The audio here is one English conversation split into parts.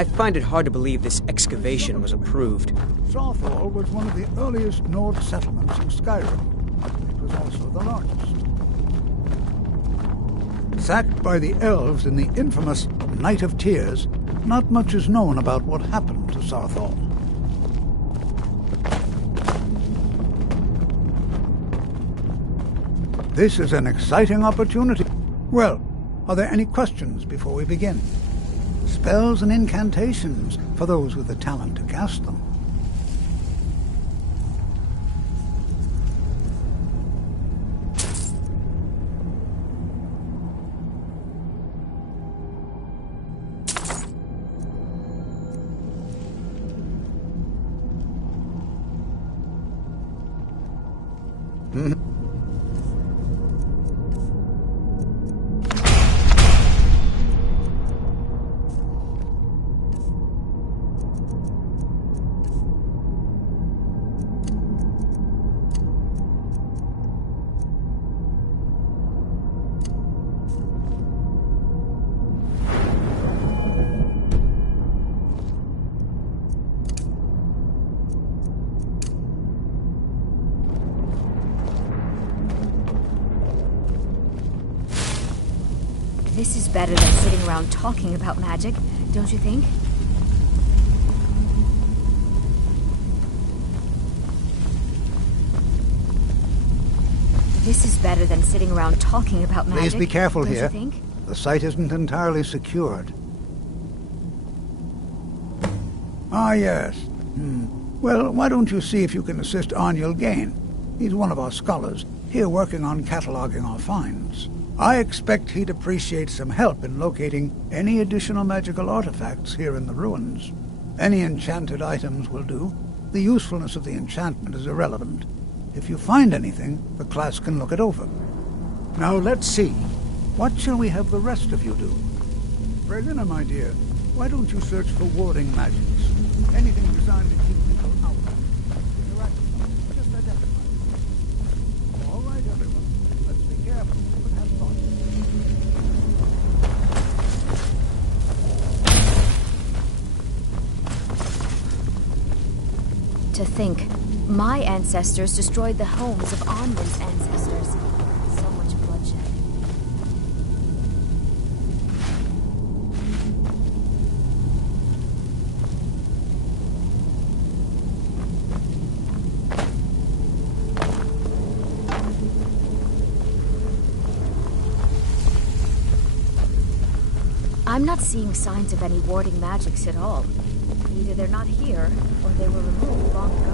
I find it hard to believe this excavation was approved. Sarthal was one of the earliest Nord settlements in Skyrim. It was also the largest. Sacked by the elves in the infamous Night of Tears, not much is known about what happened to Sarthal. This is an exciting opportunity. Well, are there any questions before we begin? Spells and incantations for those with the talent to cast them. This is better than sitting around talking about magic, don't you think? This is better than sitting around talking about magic. Please be careful don't here. You think? The site isn't entirely secured. Ah, yes. Well, why don't you see if you can assist Arniel Gain? He's one of our scholars, here working on cataloging our finds. I expect he'd appreciate some help in locating any additional magical artifacts here in the ruins. Any enchanted items will do. The usefulness of the enchantment is irrelevant. If you find anything, the class can look it over. Now let's see. What shall we have the rest of you do? Brelina, my dear, why don't you search for warding magics? Anything designed to keep people out. Interact with them. Just identify them. All right, everyone. Let's be careful, but have fun. To think, my ancestors destroyed the homes of Onwin's ancestors. So much bloodshed. I'm not seeing signs of any warding magics at all. Either they're not here, or they were removed long ago.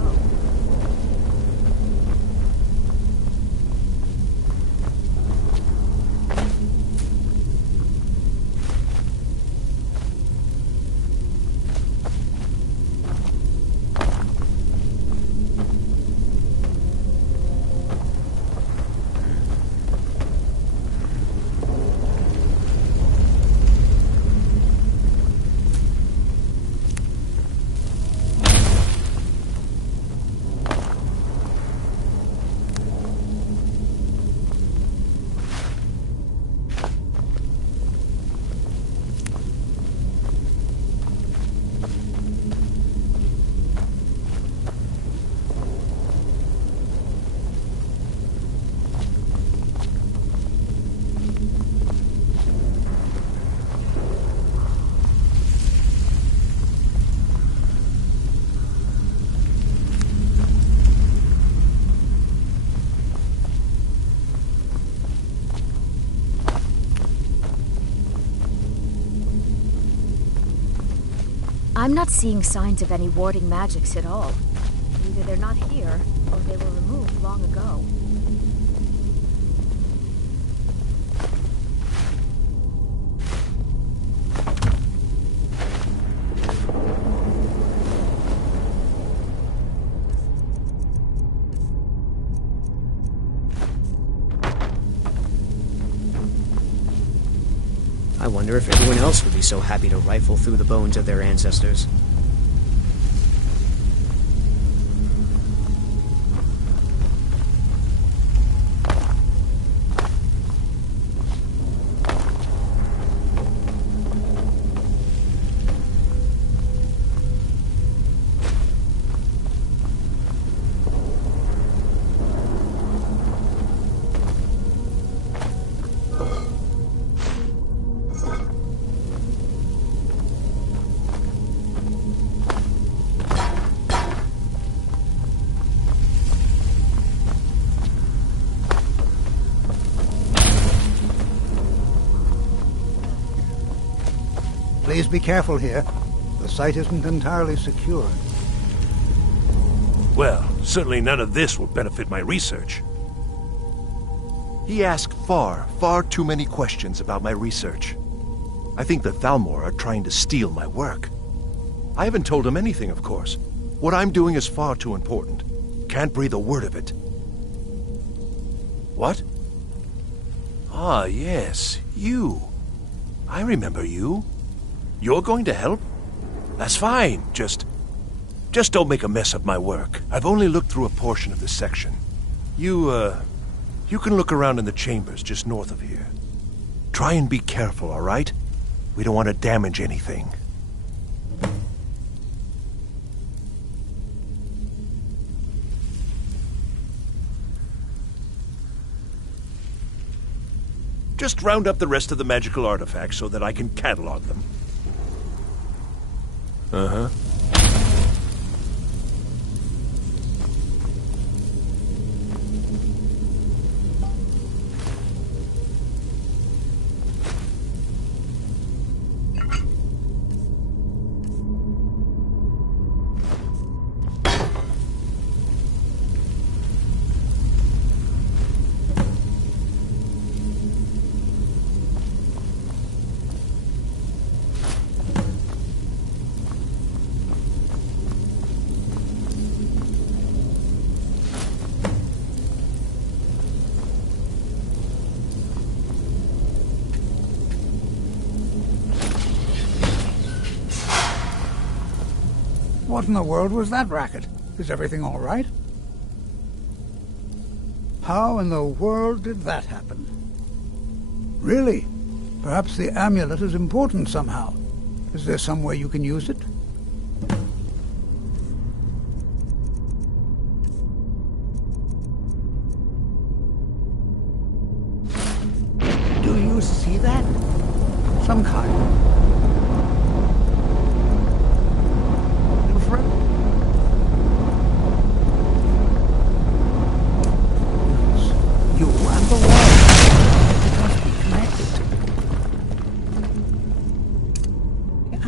I'm not seeing signs of any warding magics at all. Either they're not here, or they were removed long ago. I wonder if everyone else would be so happy to rifle through the bones of their ancestors. Please be careful here. The site isn't entirely secure. Well, certainly none of this will benefit my research. He asked far too many questions about my research. I think the Thalmor are trying to steal my work. I haven't told him anything, of course. What I'm doing is far too important. Can't breathe a word of it. What? Ah, yes, you. I remember you. You're going to help? That's fine. Just don't make a mess of my work. I've only looked through a portion of this section. You can look around in the chambers just north of here. Try and be careful, all right? We don't want to damage anything. Just round up the rest of the magical artifacts so that I can catalog them. Uh-huh. What in the world was that racket? Is everything all right? How in the world did that happen? Really? Perhaps the amulet is important somehow. Is there some way you can use it? Do you see that? Some kind.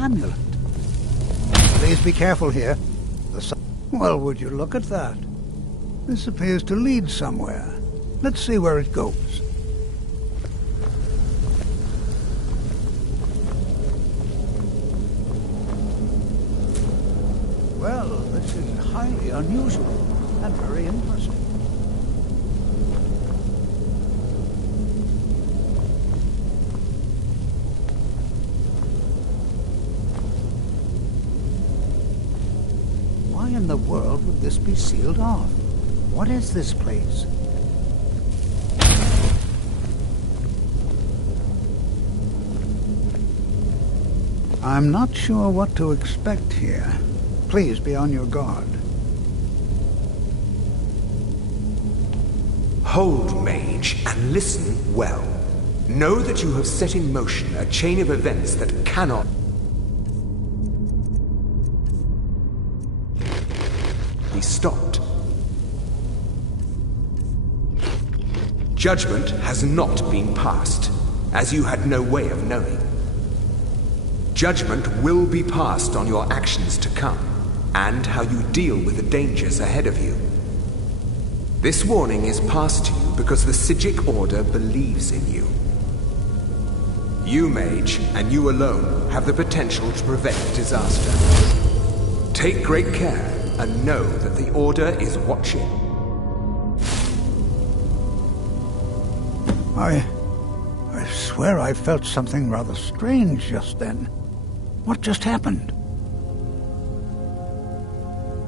Amulet. Please be careful here. Well, would you look at that? This appears to lead somewhere. Let's see where it goes. Well, this is highly unusual and very interesting. Why in the world would this be sealed off? What is this place? I'm not sure what to expect here. Please be on your guard. Hold, mage, and listen well. Know that you have set in motion a chain of events that cannot be stopped. Judgment has not been passed, as you had no way of knowing. Judgment will be passed on your actions to come, and how you deal with the dangers ahead of you. This warning is passed to you because the Psijic Order believes in you. You, mage, and you alone, have the potential to prevent disaster. Take great care, and know that the Order is watching. I swear I felt something rather strange just then. What just happened?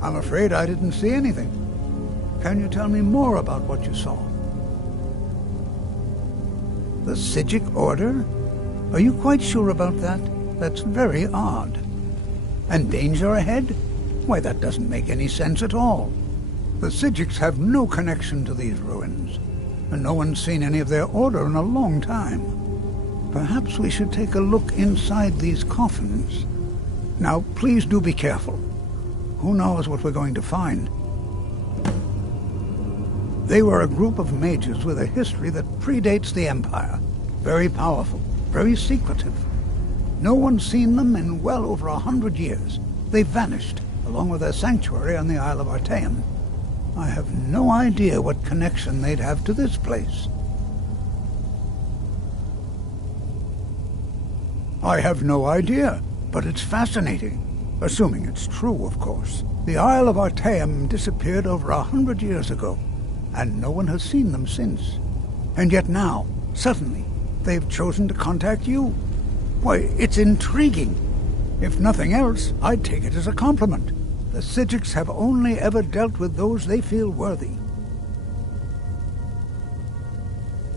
I'm afraid I didn't see anything. Can you tell me more about what you saw? The Psijic Order? Are you quite sure about that? That's very odd. And danger ahead? Why, that doesn't make any sense at all. The Psijics have no connection to these ruins, and no one's seen any of their order in a long time. Perhaps we should take a look inside these coffins. Now, please do be careful. Who knows what we're going to find? They were a group of mages with a history that predates the Empire. Very powerful, very secretive. No one's seen them in well over 100 years. They've vanished, along with their sanctuary on the Isle of Artaeum. I have no idea what connection they'd have to this place. I have no idea, but it's fascinating. Assuming it's true, of course. The Isle of Artaeum disappeared over 100 years ago, and no one has seen them since. And yet now, suddenly, they've chosen to contact you. Why, it's intriguing. If nothing else, I'd take it as a compliment. The Psijics have only ever dealt with those they feel worthy.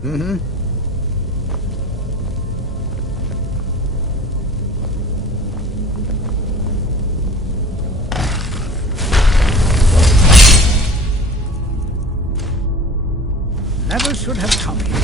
Mm-hmm. Never should have come here.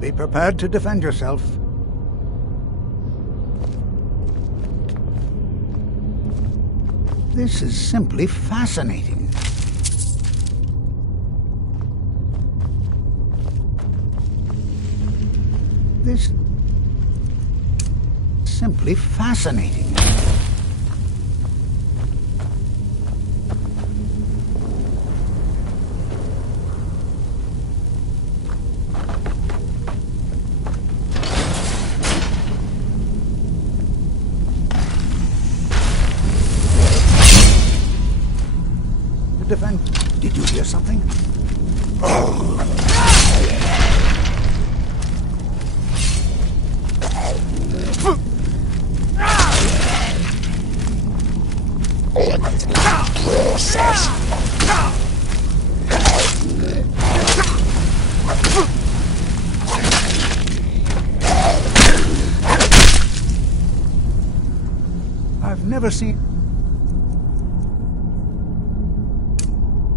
Be prepared to defend yourself. This is simply fascinating. This is simply fascinating. Defend. Did you hear something? I've never seen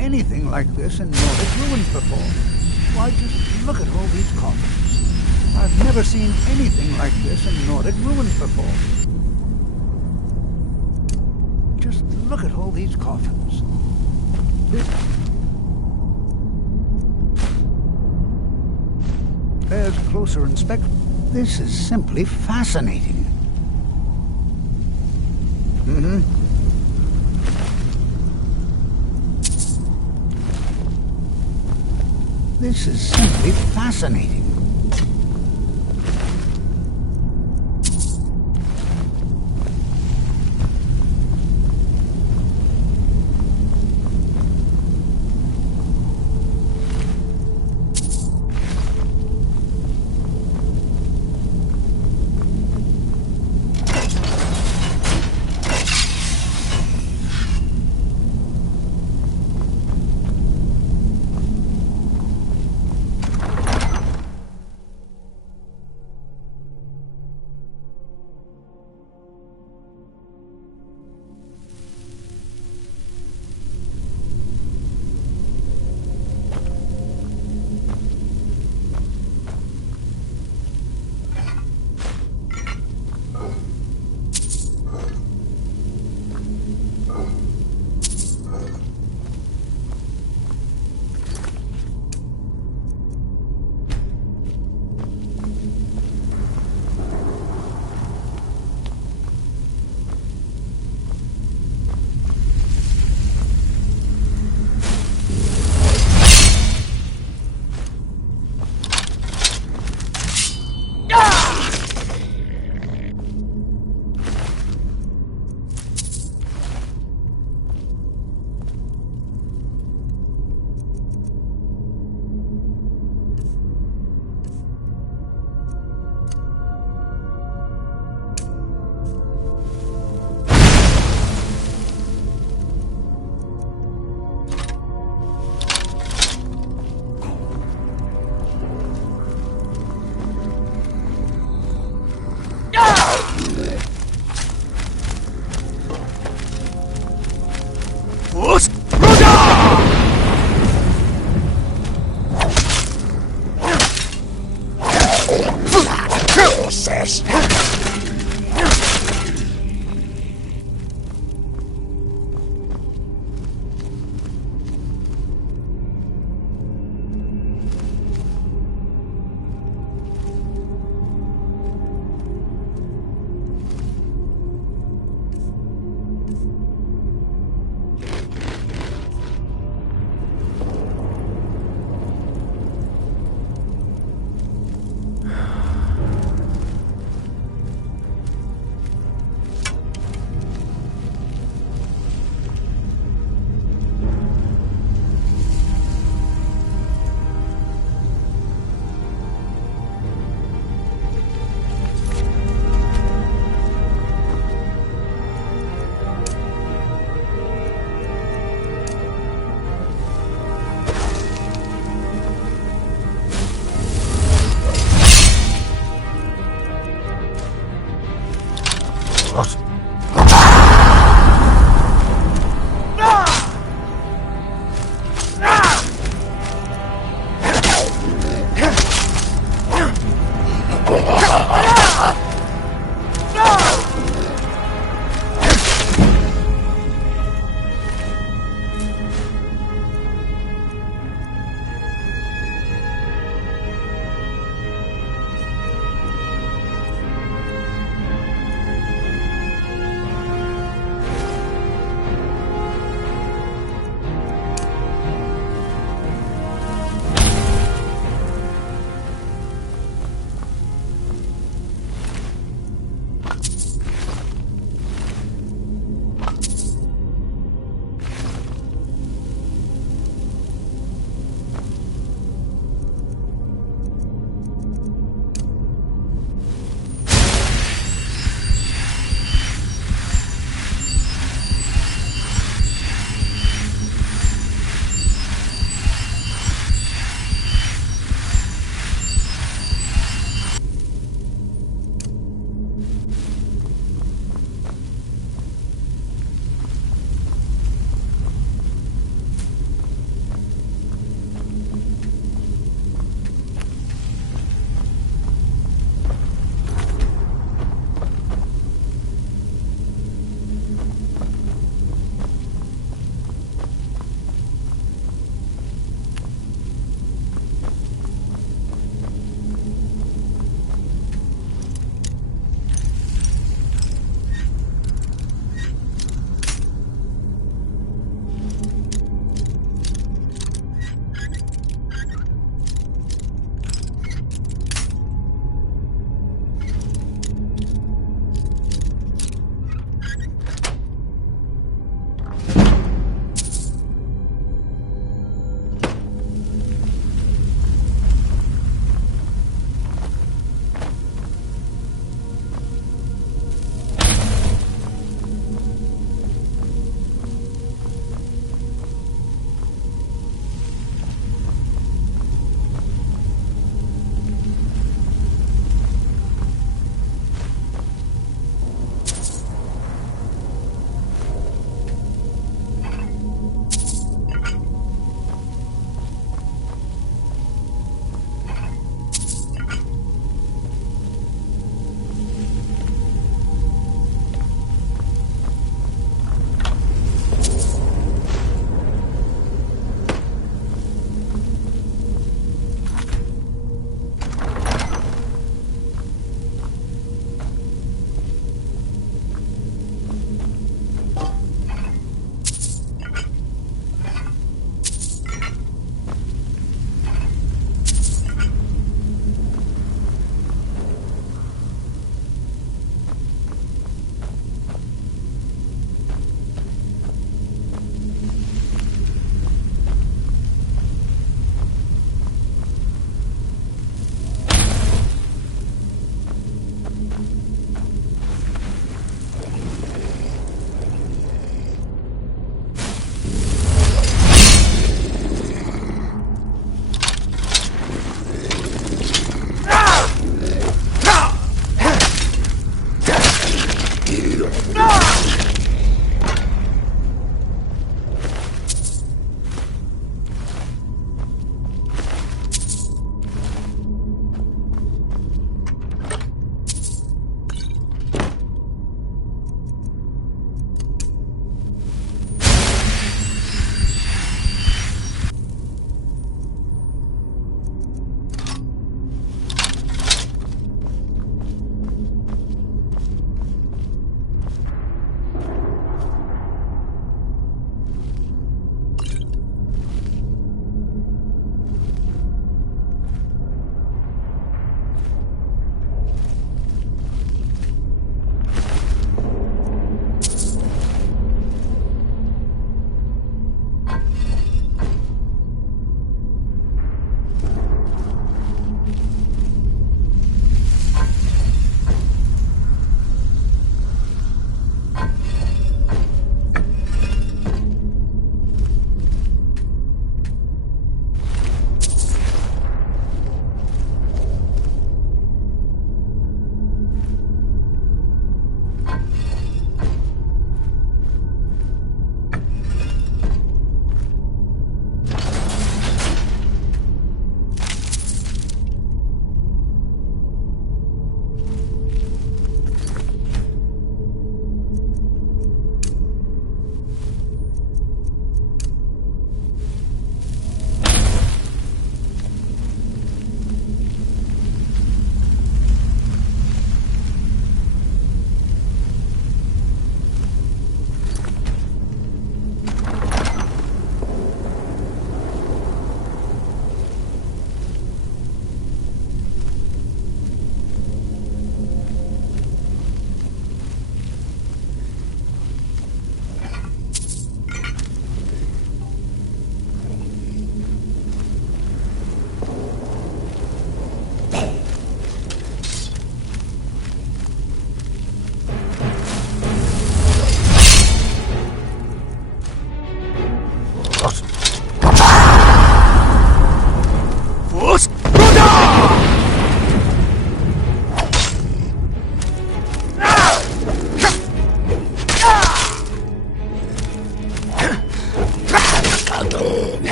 anything like this in Nordic ruins before. Why, just look at all these coffins. I've never seen anything like this in Nordic ruins before. Just look at all these coffins. Bears closer inspection. This is simply fascinating. Mm-hmm. This is simply fascinating.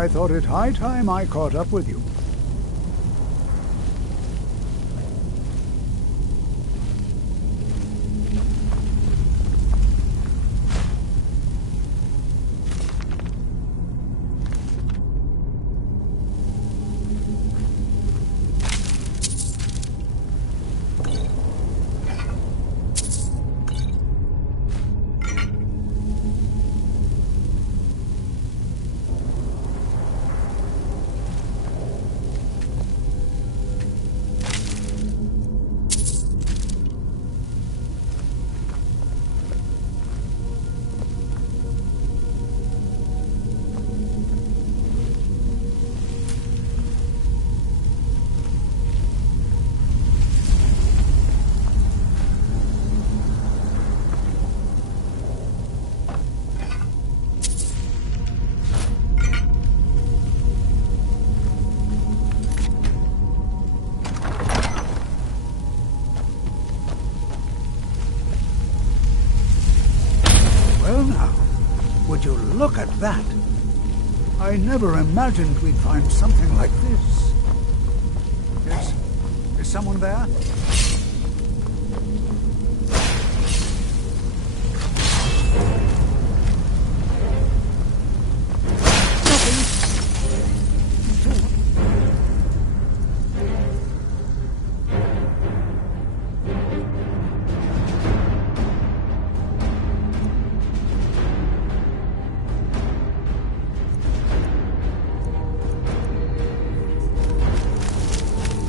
I thought it high time I caught up with you. Would you look at that? I never imagined we'd find something like this. Is someone there?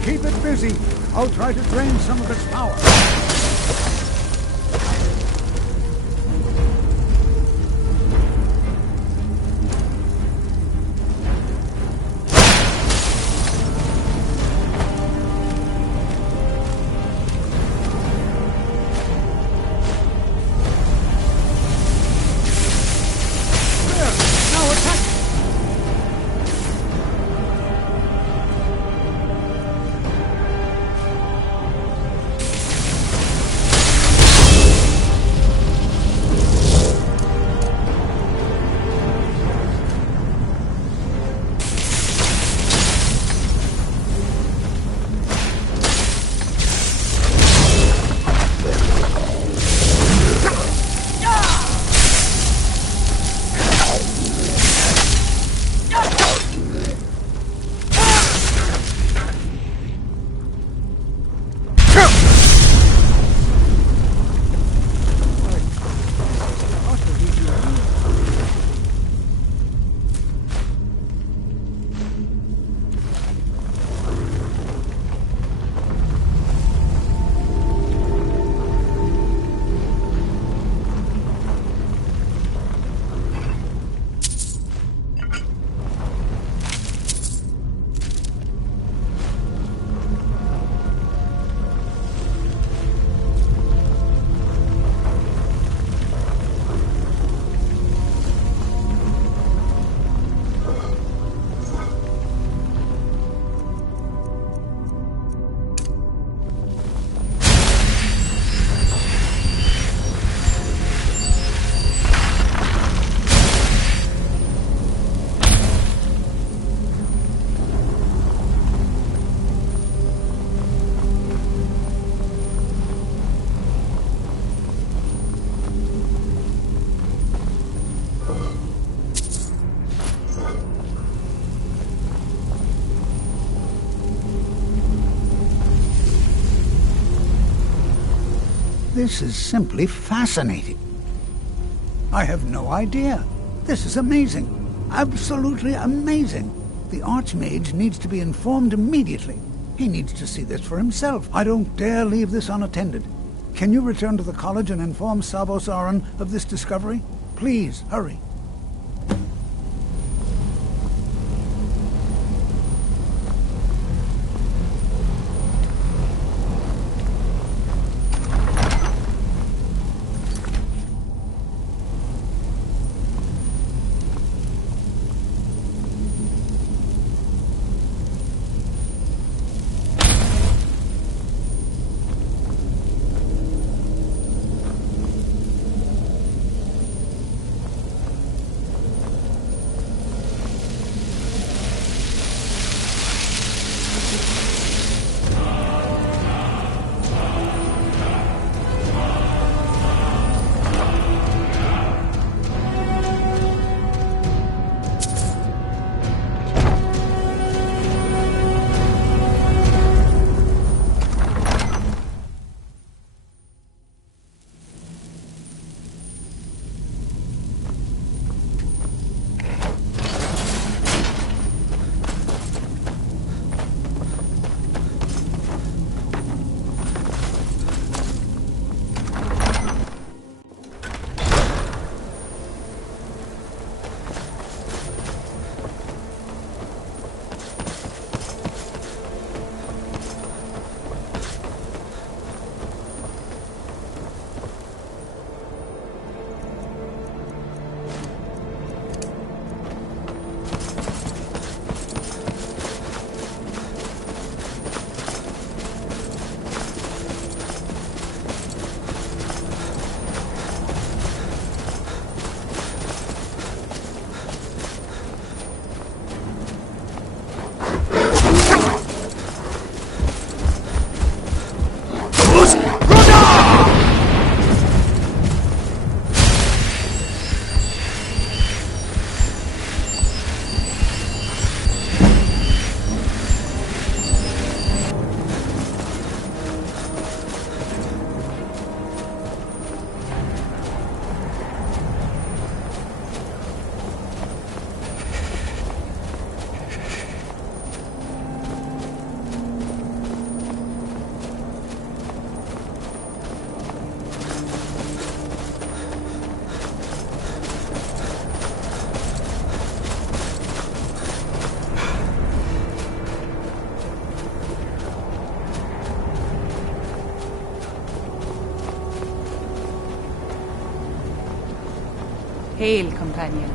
Keep it busy. I'll try to drain some of its power. This is simply fascinating. I have no idea. This is amazing. Absolutely amazing. The Archmage needs to be informed immediately. He needs to see this for himself. I don't dare leave this unattended. Can you return to the college and inform Savos Aran of this discovery? Please, hurry. Hail, companion.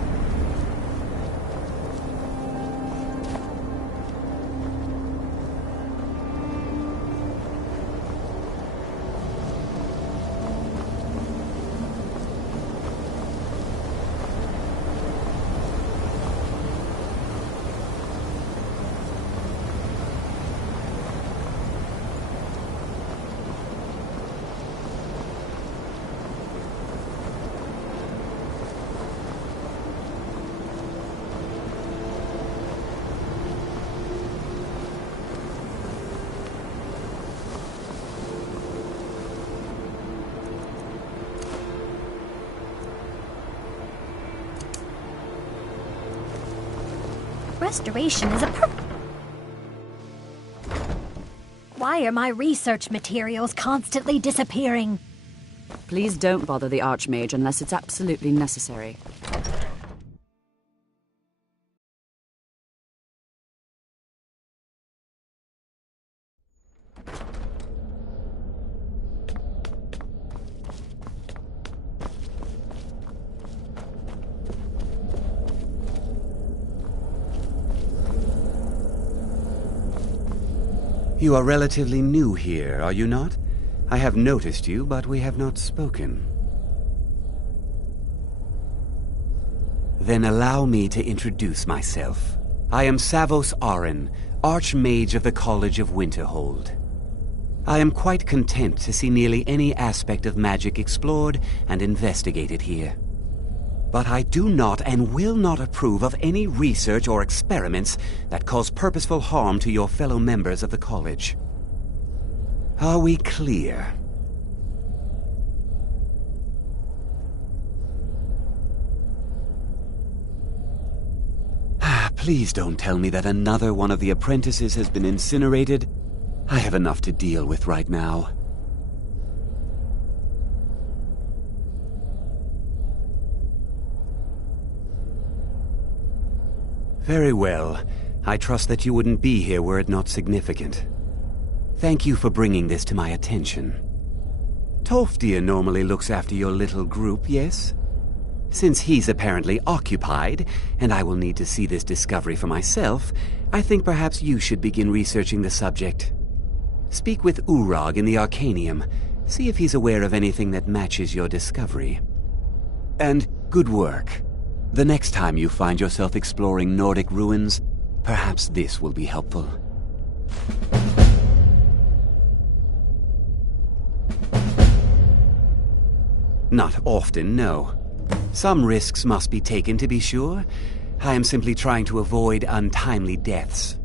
Restoration is Why are my research materials constantly disappearing? Please don't bother the Archmage unless it's absolutely necessary. You are relatively new here, are you not? I have noticed you, but we have not spoken. Then allow me to introduce myself. I am Savos Arin, Archmage of the College of Winterhold. I am quite content to see nearly any aspect of magic explored and investigated here. But I do not and will not approve of any research or experiments that cause purposeful harm to your fellow members of the college. Are we clear? Please don't tell me that another one of the apprentices has been incinerated. I have enough to deal with right now. Very well. I trust that you wouldn't be here were it not significant. Thank you for bringing this to my attention. Tolfdir normally looks after your little group, yes? Since he's apparently occupied, and I will need to see this discovery for myself, I think perhaps you should begin researching the subject. Speak with Urag in the Arcanium. See if he's aware of anything that matches your discovery. And good work. The next time you find yourself exploring Nordic ruins, perhaps this will be helpful. Not often, no. Some risks must be taken to be sure. I am simply trying to avoid untimely deaths.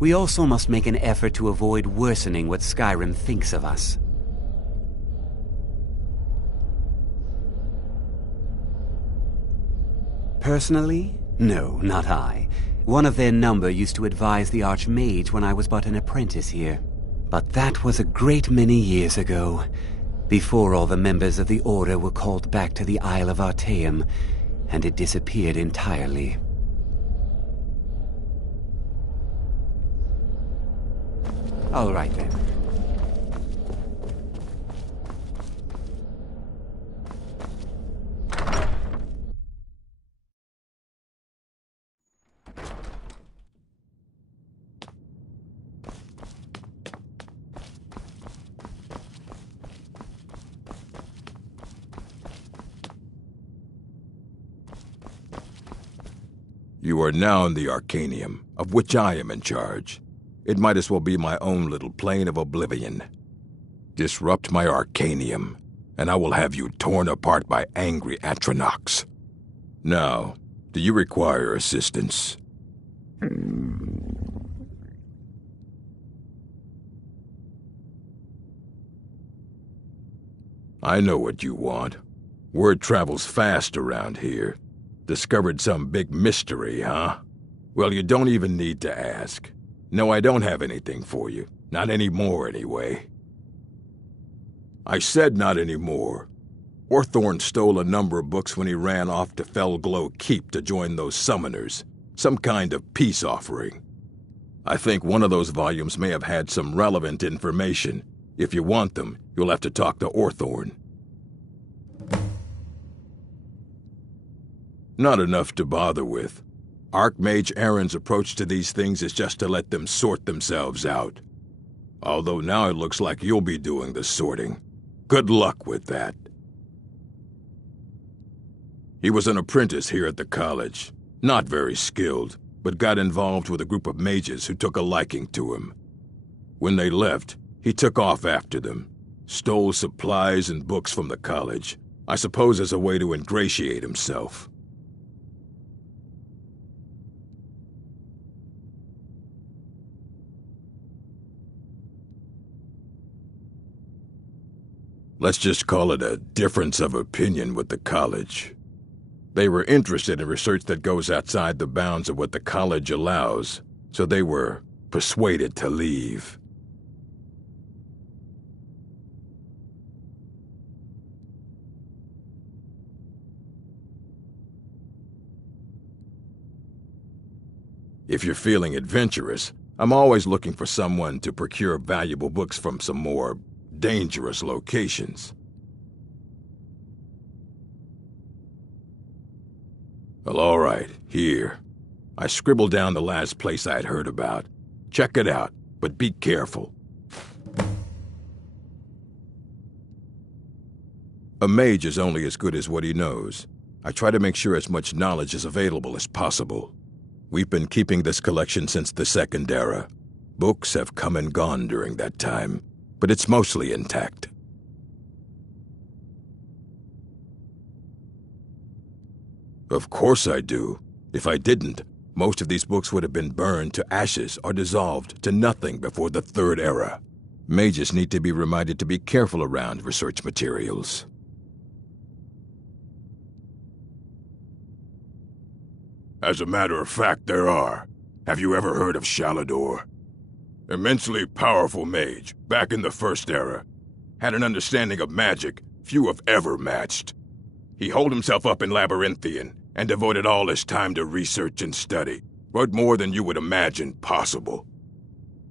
We also must make an effort to avoid worsening what Skyrim thinks of us. Personally? No, not I. One of their number used to advise the Archmage when I was but an apprentice here. But that was a great many years ago, before all the members of the Order were called back to the Isle of Artaeum, and it disappeared entirely. All right then. You are now in the Arcanium, of which I am in charge. It might as well be my own little plane of oblivion. Disrupt my Arcanium, and I will have you torn apart by angry Atronachs. Now, do you require assistance? I know what you want. Word travels fast around here. Discovered some big mystery, huh? Well, you don't even need to ask. No, I don't have anything for you. Not anymore, anyway. I said not anymore. Orthorn stole a number of books when he ran off to Felglow Keep to join those summoners. Some kind of peace offering. I think one of those volumes may have had some relevant information. If you want them, you'll have to talk to Orthorn. Not enough to bother with. Archmage Aaron's approach to these things is just to let them sort themselves out. Although now it looks like you'll be doing the sorting. Good luck with that. He was an apprentice here at the college. Not very skilled, but got involved with a group of mages who took a liking to him. When they left, he took off after them. Stole supplies and books from the college, I suppose as a way to ingratiate himself. Let's just call it a difference of opinion with the college. They were interested in research that goes outside the bounds of what the college allows, so they were persuaded to leave. If you're feeling adventurous, I'm always looking for someone to procure valuable books from some more dangerous locations. Well, all right, here. I scribbled down the last place I'd heard about. Check it out, but be careful. A mage is only as good as what he knows. I try to make sure as much knowledge is available as possible. We've been keeping this collection since the Second Era. Books have come and gone during that time, but it's mostly intact. Of course I do. If I didn't, most of these books would have been burned to ashes or dissolved to nothing before the Third Era. Mages need to be reminded to be careful around research materials. As a matter of fact, there are. Have you ever heard of Shalador? Immensely powerful mage, back in the First Era. Had an understanding of magic few have ever matched. He holed himself up in Labyrinthian and devoted all his time to research and study, wrote more than you would imagine possible.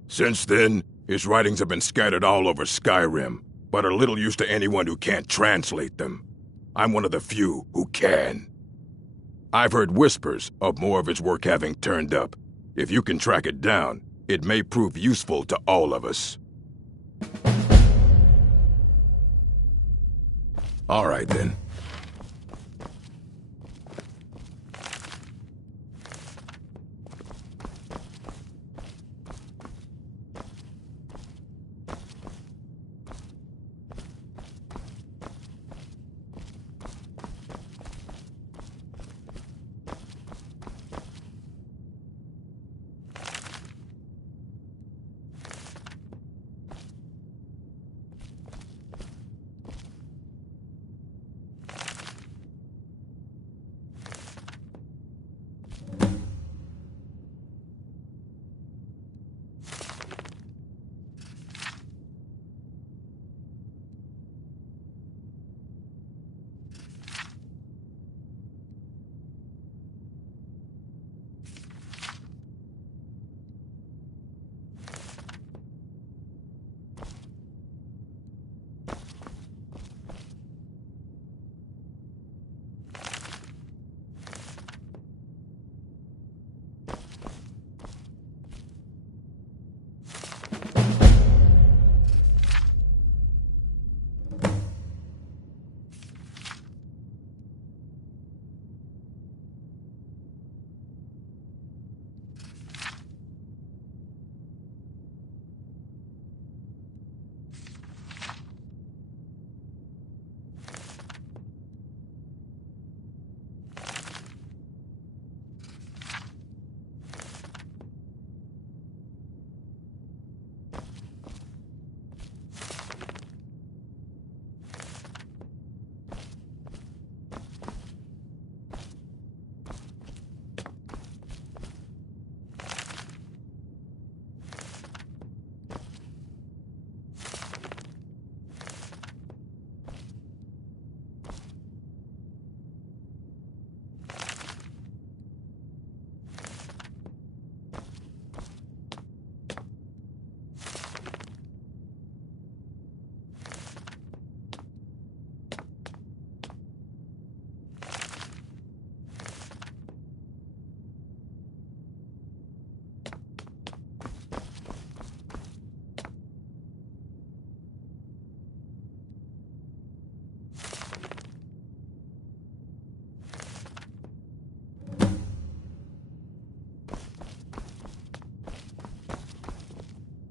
Since then, his writings have been scattered all over Skyrim, but are little use to anyone who can't translate them. I'm one of the few who can. I've heard whispers of more of his work having turned up. If you can track it down, it may prove useful to all of us. All right, then.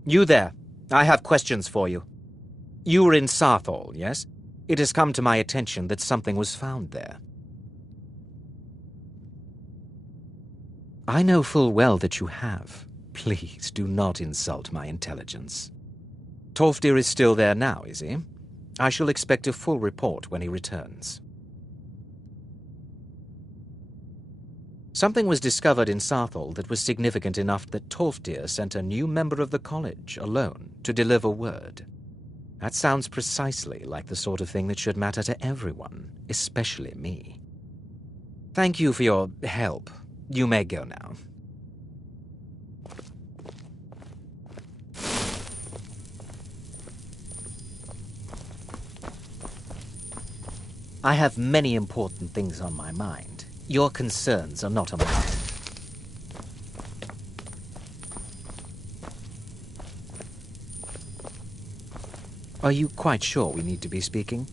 You there. I have questions for you. You were in Sarthal, yes? It has come to my attention that something was found there. I know full well that you have. Please do not insult my intelligence. Tolfdir is still there now, is he? I shall expect a full report when he returns. Something was discovered in Sarthal that was significant enough that Tolfdir sent a new member of the college, alone, to deliver word. That sounds precisely like the sort of thing that should matter to everyone, especially me. Thank you for your help. You may go now. I have many important things on my mind. Your concerns are not among them. Are you quite sure we need to be speaking?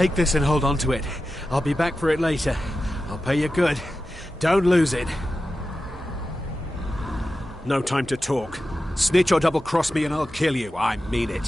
Take this and hold on to it. I'll be back for it later. I'll pay you good. Don't lose it. No time to talk. Snitch or double-cross me and I'll kill you. I mean it.